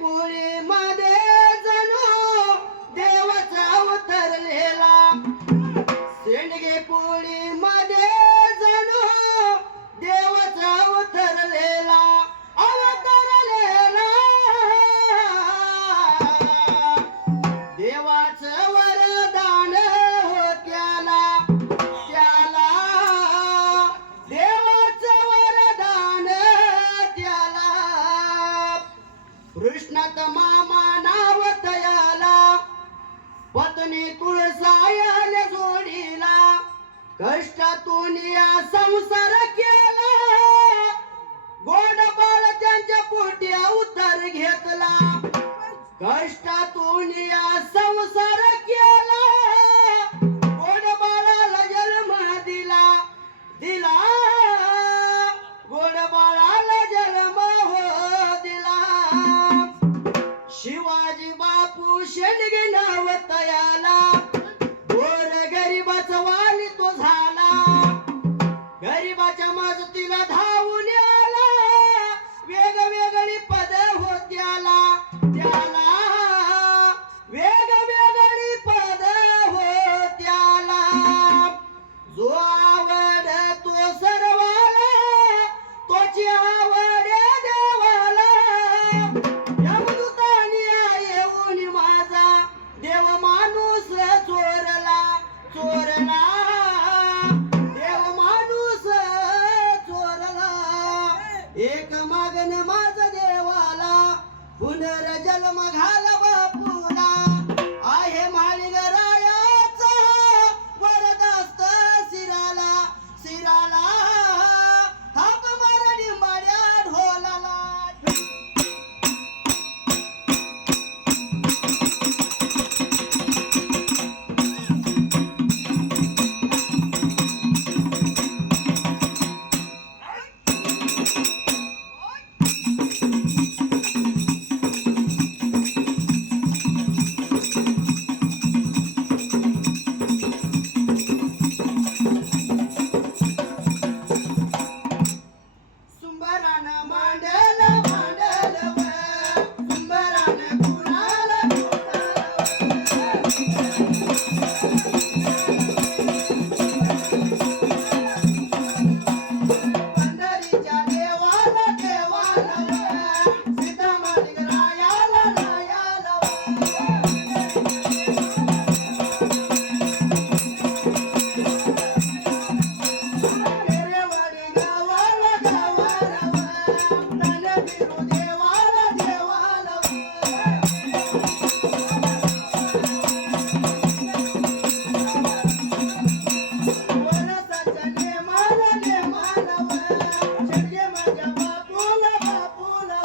पोळी मध्ये जणू देवाचा अवतरलेला, शेंडगे पोळी मध्ये जणू देवाचा अवतरलेला, अवतरलेला देवाचं वरदान हो त्याला, त्याला देवाचं वरदान त्याला, कृष्णात मामा नाव तयाला, पत्नी तुळसायाला जोडीला, कष्टातून या संसार केला, गोड बाळ त्यांच्या पोटी अवतार घेतला, कष्टातून या संसार केला, गोड बाळाला जन्म दिला, दिला गोड बाळाला जन्म हो दिला, शिवाजी बापू शेंडगे नाव तयाला, गोर गरीबाचा वाली तो झाला, गरीबाच्या मदतीला धावून आला, वेगवेगळी पद होत्याला, त्याला वेगवेगळी पद होत्याला, जो आवड तो सर्वाला, तोची आवड देवाला, यमदूतानी येऊन माझा देव माणूस चोरला, चोरला देव माणूस चोरला, एक मागन माझा देवाला, पुनर्जन्म घाला बापूला, आहे माळीगरायाचा वरदस्त शिराला, शिराला थाप मारा निंबाड्या ढोलाला. सुंबरान मांडल मांडल व, सुंबरान कुणाला पंढरीच्या देवाला देवाला व, सीता माळीगरायाला रायाला पेरेवाडी गावाला गावाला व, धनबिरू देवाला देवाला वरसाच्या नेमाला नेमाला व, शेंडगे माझ्या बापूला बापूला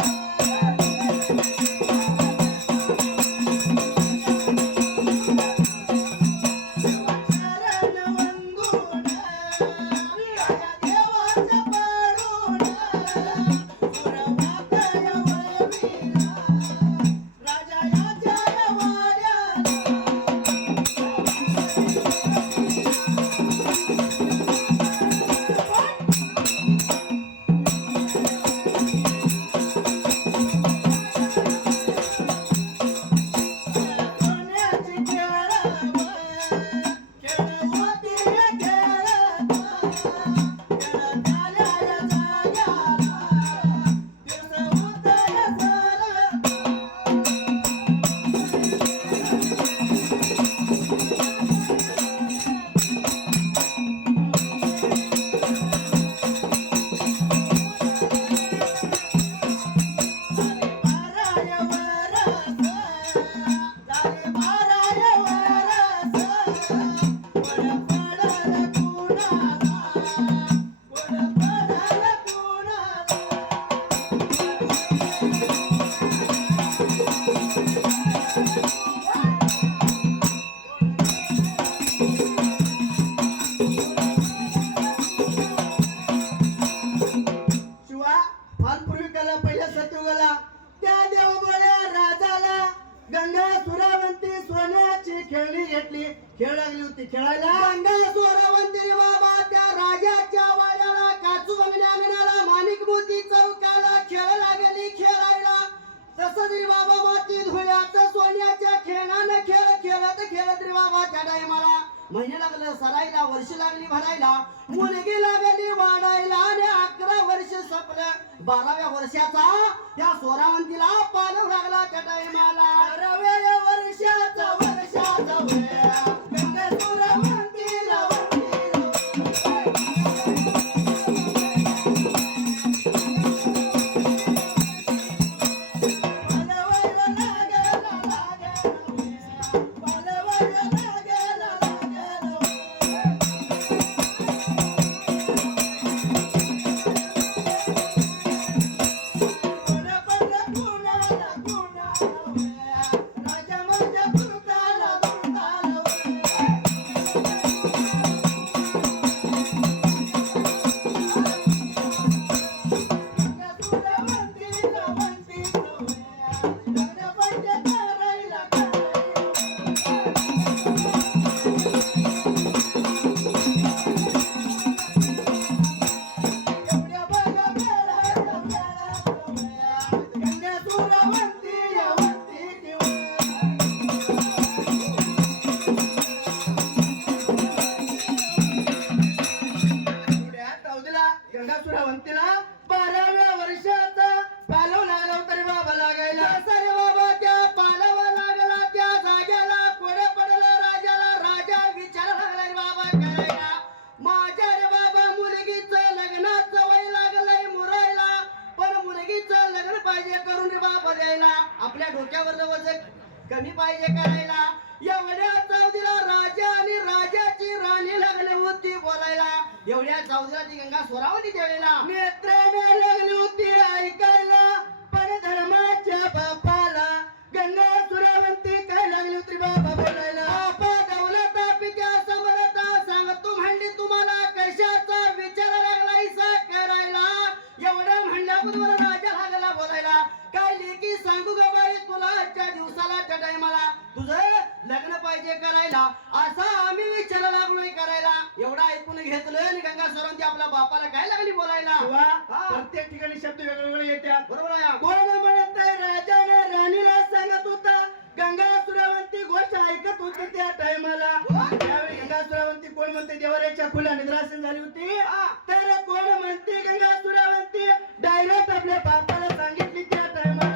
चरण वंदून, राजा देवाचा पाडून, सुरवातय वळविला, राजा याच्या वाड्याला. सोन्याची खेळाव, खेळवती खेळत, खेळत आल्या या जाग्याला, दिसवतय सरत. बाराय वरस, झाले बाराय वरस, कोण पडल कुणाला, कोण पडल कुणाला. शिवा फालपूर्वी कला पहिल्या सतयुगाला त्या देवबोळ्या राजाला गंगा सुरावंती सोन्याची खेळणी घेतली, खेळ लागली होती खेळायला. गंगा सुरावंती बाबा त्या राजाच्या वाड्याला, काचू बंगल्या अंगणाला, माणिक मोती चौकाला खेळ लागली खेळायला. तसं तरी बाबा खेळानं खेळ खेळत खेळत रे बाबा त्या टायमाला महिने लागलं सरायला, वर्ष लागली भरायला, मुलगी लागली वाढायला आणि 11 वर्ष संपलं. 12व्या वर्षाचा त्या सोरावंतीला पालव लागला त्या टायमाला. 12व्या वर्षाचा गंगा सोरावंतीला गंगासुरावंतीला 12व्या वर्षाचा पालव लागला तरी बाबा लागायला. सारे बाबा त्या पालवा लागला त्या जागेला पुढे पडला राजाला. राजा विचार लागलाय बाबा करायला, माझ्या रे बाबा मुलगीचं लग्नाचं वय लागलंय मुरायला, पण मुलगीचं लग्न पाहिजे करून रे बाबा द्यायला. आपल्या डोक्यावर वजन कमी पाहिजे करायला. एवढ्या चौधीला राजा आणि राजाची राणी लागली होती बोलायला. एवढ्या चौधीला ती गंगा सोरावती त्यावेळेला नेत्राने लागली होती ऐकायला. पण धर्माच्या बापाला गंगा सुरावंती काय लागली होती बाबा बोलायला. बापा दौलता पित्या समरता सांगतो म्हणली तुम्हाला कशाचा विचार लागलायसा करायला. एवढं म्हणल्याबरोबर राजा लागला बोलायला, काय लेकी सांगू ग बाई तुला आजच्या दिवसाला त्या टायमाला तुझं लग्न पाहिजे करायला, असा आम्ही विचार लागलोय करायला. एवढा ऐकून घेतलं आणि गंगा सोरावंती आपल्या बापाला काय लागली बोलायला. प्रत्येक ठिकाणी शब्द वेगवेगळे येतात बरोबर आहे. कोण म्हणत नाही राजाने राणीला सांगत होता, गंगा सुरावंती गोष्ट ऐकत होती त्या टायमाला. त्यावेळी गंगा सुरावंती कोण म्हणते देवाऱ्याच्या खुल्या निद्रासन झाली होती, तर कोण म्हणते गंगा सुरावंती डायरेक्ट आपल्या बापाला सांगितली त्या टायमाला.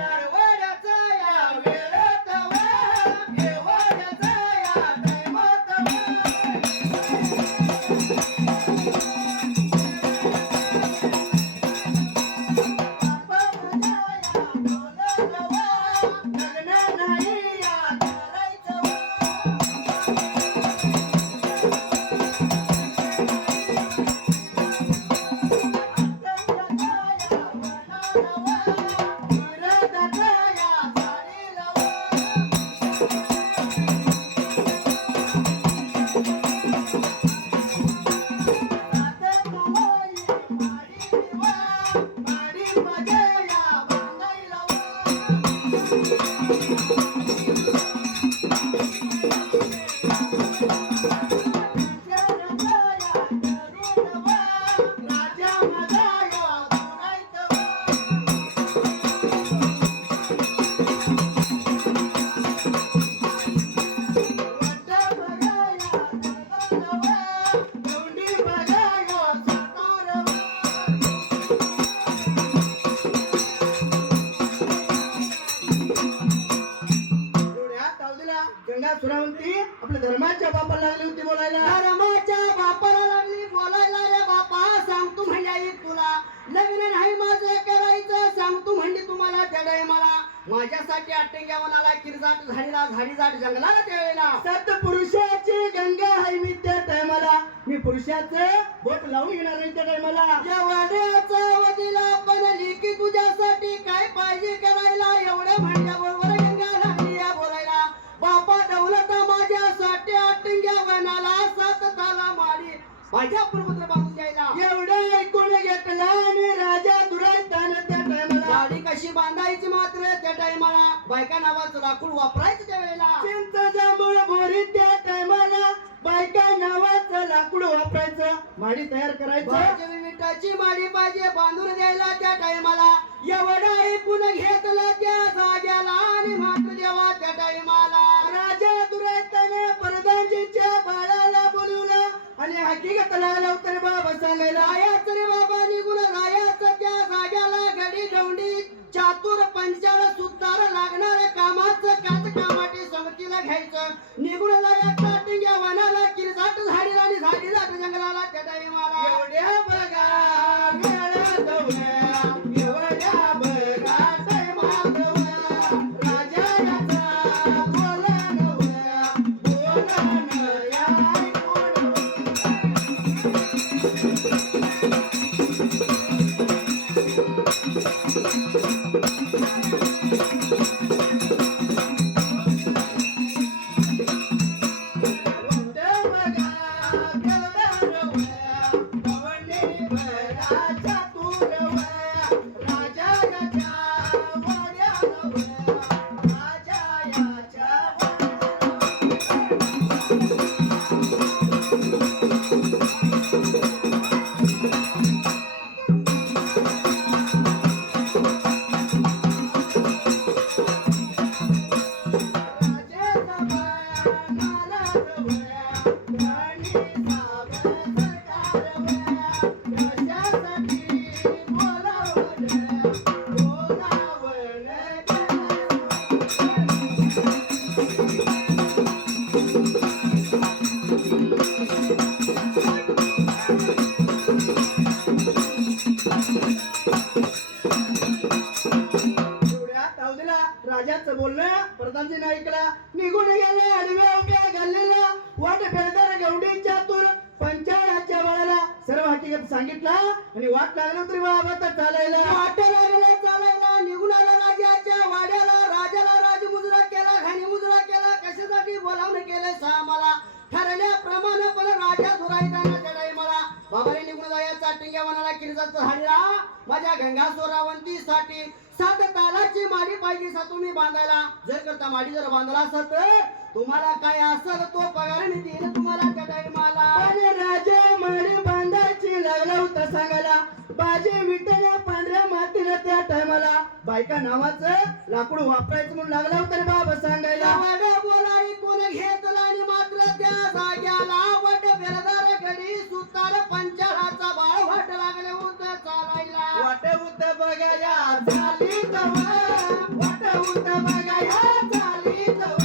गंगा सुरावंती आपल्या धर्माच्या बापाला लागली होती बोलायला. धर्माच्या बापाला लागली बोलायला. रे बापा सांगतो म्हणजे तुला लग्न नाही माझं करायचं, सांगतो म्हणजे तुम्हाला त्या मला माझ्यासाठी अट्टेंग्या वनाला किरजाट झाडीला झाडीजाट जंगलाला त्यावेळेला. सत्पुरुषाची गंगा आहे मी त्या टायमाला, मी पुरुषाचं बोट लावून घेणार नाही त्या टायमाला. या वाड्याचा वदीला पण लिखी तुझ्यासाठी काय पाहिजे करायला. एवढं म्हणल्याबरोबर गंगा लागली या बोलायला. बापा दौलता माझ्यासाठी अट्टेंग्या वनाला 7 ताला माडी माझ्या पुरपत्र बांधून द्यायला. एवढं ऐकून घेतलं आणि राजा दुरायतानं त्या टायमाला गाडी कशी बांधायची मात्र त्या टायमाला बायका नावाचं लाकूड वापरायचं त्या वेळेला. चिंच जांभूळ बोरी त्या टायमाला बायका नावाचं लाकूड वापरायचं, माडी तयार करायचं. विटाची माडी पाहिजे बांधून द्यायला त्या टायमाला. एवढं ऐकून घेतलं त्या जाग्याला आणि मात्र देवा त्या टायमाला हकीकत लागला तरी बाबा सांगायला आयाच रे बाबा निघून रायाचं त्या जाग्याला गडी गवंडी चातुर पंचाळ सुतार लागणार कामाचं काच कामाटी संगतीला घ्यायचं निघून जाया काटिंग्या वनाला किरजाट झाडीला आणि झाडी जाट जंगलाला त्या मला एवढ्या बघा मेळा दवल्या एवढ्या बघा राजाचं बोलणं प्रधानजीने ऐकला निघून गेले आडव्या उभ्या घाललेला वाट फेडदार गवडीच्या तूर पंचाळाच्या बाळाला सर्व हकीकत सांगितला आणि वाट लागला तरी बाबा तर चालायला वाट लागला चालायला निघून आला राजाच्या वाड्याला राजाला राजमुद्रा केला घाणी मुद्रा केला कशासाठी बोलावणं केलंय सा मला ठरल्याप्रमाणे पण राजा धुरायचा चढाई मला बाबाने निघून जायचा टिंग्या वनाला किरजाचं हाडला माझ्या गंगा सोरावंतीसाठी 7 तालाची माडी पाहिजे सा तुम्ही बांधायला जर करता माडी जर बांधला असत तुम्हाला काय असेल तो पगार मी देईन तुम्हाला चढाई मला आणि राजा माडी बांधायची लागला होता सांगायला बाजी विटण्या पांढऱ्या मातीनं त्या टायमाला बायका नावाचं लाकूड वापरायचं म्हणून लागला होता रे बाबा सांगायला वाडा बोलाई कोण घेतला आणि मात्र त्या जाग्याला वट बेलदार गडी सुतार पंचाळाचा बाळ वाट लागले होत चालायला वाट होत बघाया झाली तवा वाट होत बघाया झाली तवा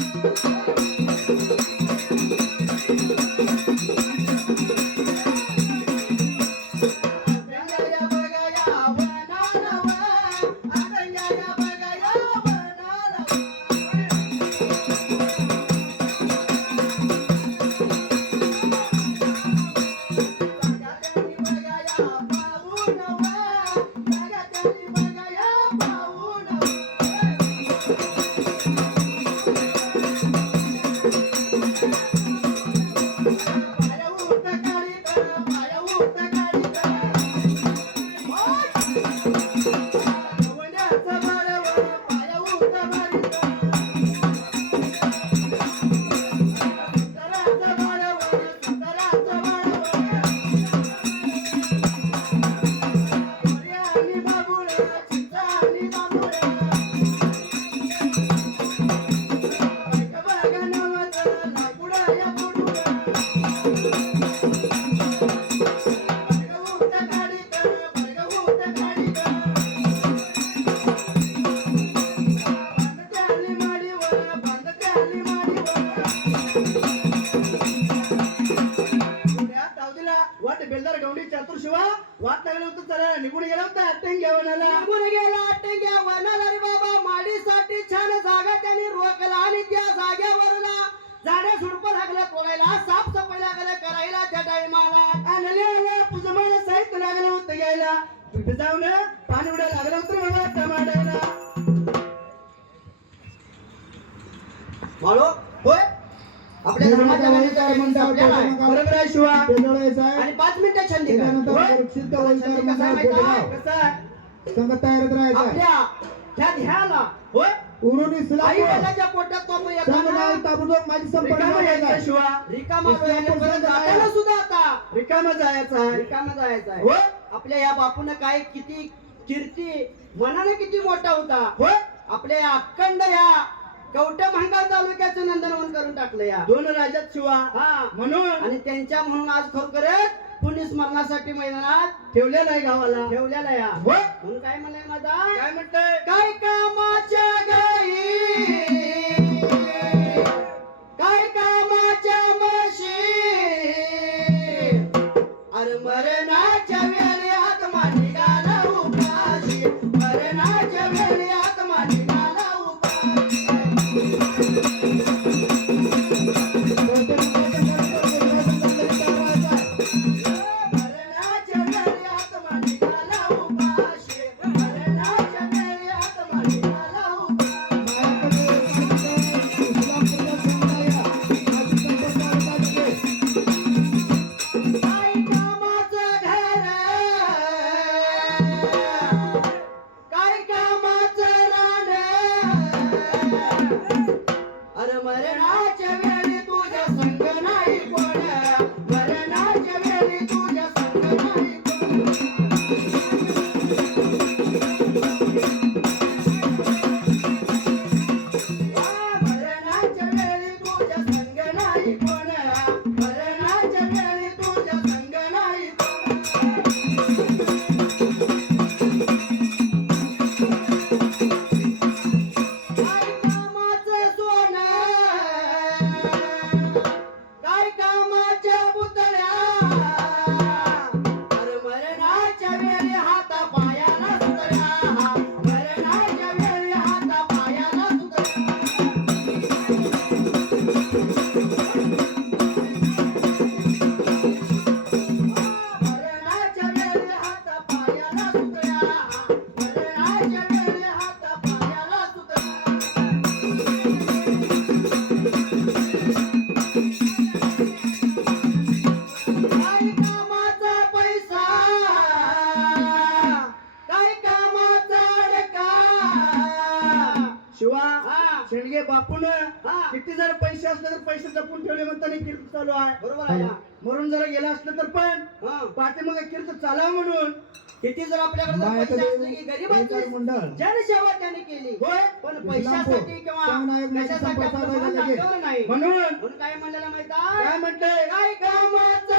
वाट बेलदार गवडी चातुर्शिवा वाट लागलं होतं चला निघून गेला होता अट्टेंग्या वनाला निघून गेला अट्टेंग्या वनाला रे बाबा माडीसाठी छान जागा त्यांनी रोखला आणि त्या जाग्यावरला झाडे झुडप लागलं तोडायला साफसफाई लागलं करायला त्या टाइमाला आणले पुजमान साहित्य लागलं होतं घ्यायला तिथे जाऊन पाणी उडायला लागलं होतं बाबा टमाटायला मालो होय आपल्या धर्माच्या बरोबर आहे शिवा आणि 5 मिनिटं छंदी आपल्या ह्या ध्याला होय आई वडिलांच्या पोटात तो शिवा रिकामा सुद्धा आता रिकामा जायचा होय आपल्या या बापून काय किती कीर्ती मनाने किती मोठा होता होय आपल्या अखंड या कवठ्या महांकाळ तालुक्याचं नंदनवन करून टाकलं या 2 राजात शिवा हा म्हणून आणि त्यांच्या म्हणून आज खरोखर पुण्य स्मरणासाठी मैदानात ठेवलेला आहे गावाला ठेवलेला या होय. म्हणून काय म्हणलंय माझा काय म्हणतंय काय कामाच्या गाई काय कामाच्या म्हशी अरे मरणाच्या वेळी आत्मा निघाला उपाशी मरणाच्या वेळी आत्मा निघाला उपाशी मरणाच्या वेळी आत्मा निघाला उपाशी मरणाच्या वेळी आत्मा निघाला उपाशी काय कामाचं घर काय कामाचं रान अरे मरणाच्या वेळी तुझ्या संग नाही कोण मरणाच्या वेळी तुझ्या संग नाही कोण मरणाच्या वेळी तुझ्या संग नाही कोण मरणाच्या वेळी तुझ्या संग नाही कोण काय कामाचं सोनं काय कामाच्या पुतळ्या अरे मरणाच्या वेळी हाता पायाला सुतळ्या मरणाच्या वेळी हाता पायाला सुतळ्या मरणाच्या वेळी हाता पायाला सुतळ्या मरणाच्या वेळी हाता पायाला सुतळ्या काय कामाचा पैसा काय कामाचा अडका शिवा हा. शेंडगे बापून हा. किती जर पैसे असले तर पैसे जपून ठेवले म्हणताना कीर्त चालू आहे बरोबर आहे ना? मरून जरा गेला असलं तर पण हा. पाठीमागे कीर्त चाला म्हणून किती जर आपल्याकडे जर पैसे असले की गरीबाची मंडळ जनसेवा त्याने केली होय पण पैशासाठी किंवा कशासाठी आपलं मन लागलं नाही म्हणून म्हणून काय म्हणलेलं माहिती आहे? काय म्हणतंय काय कामाचं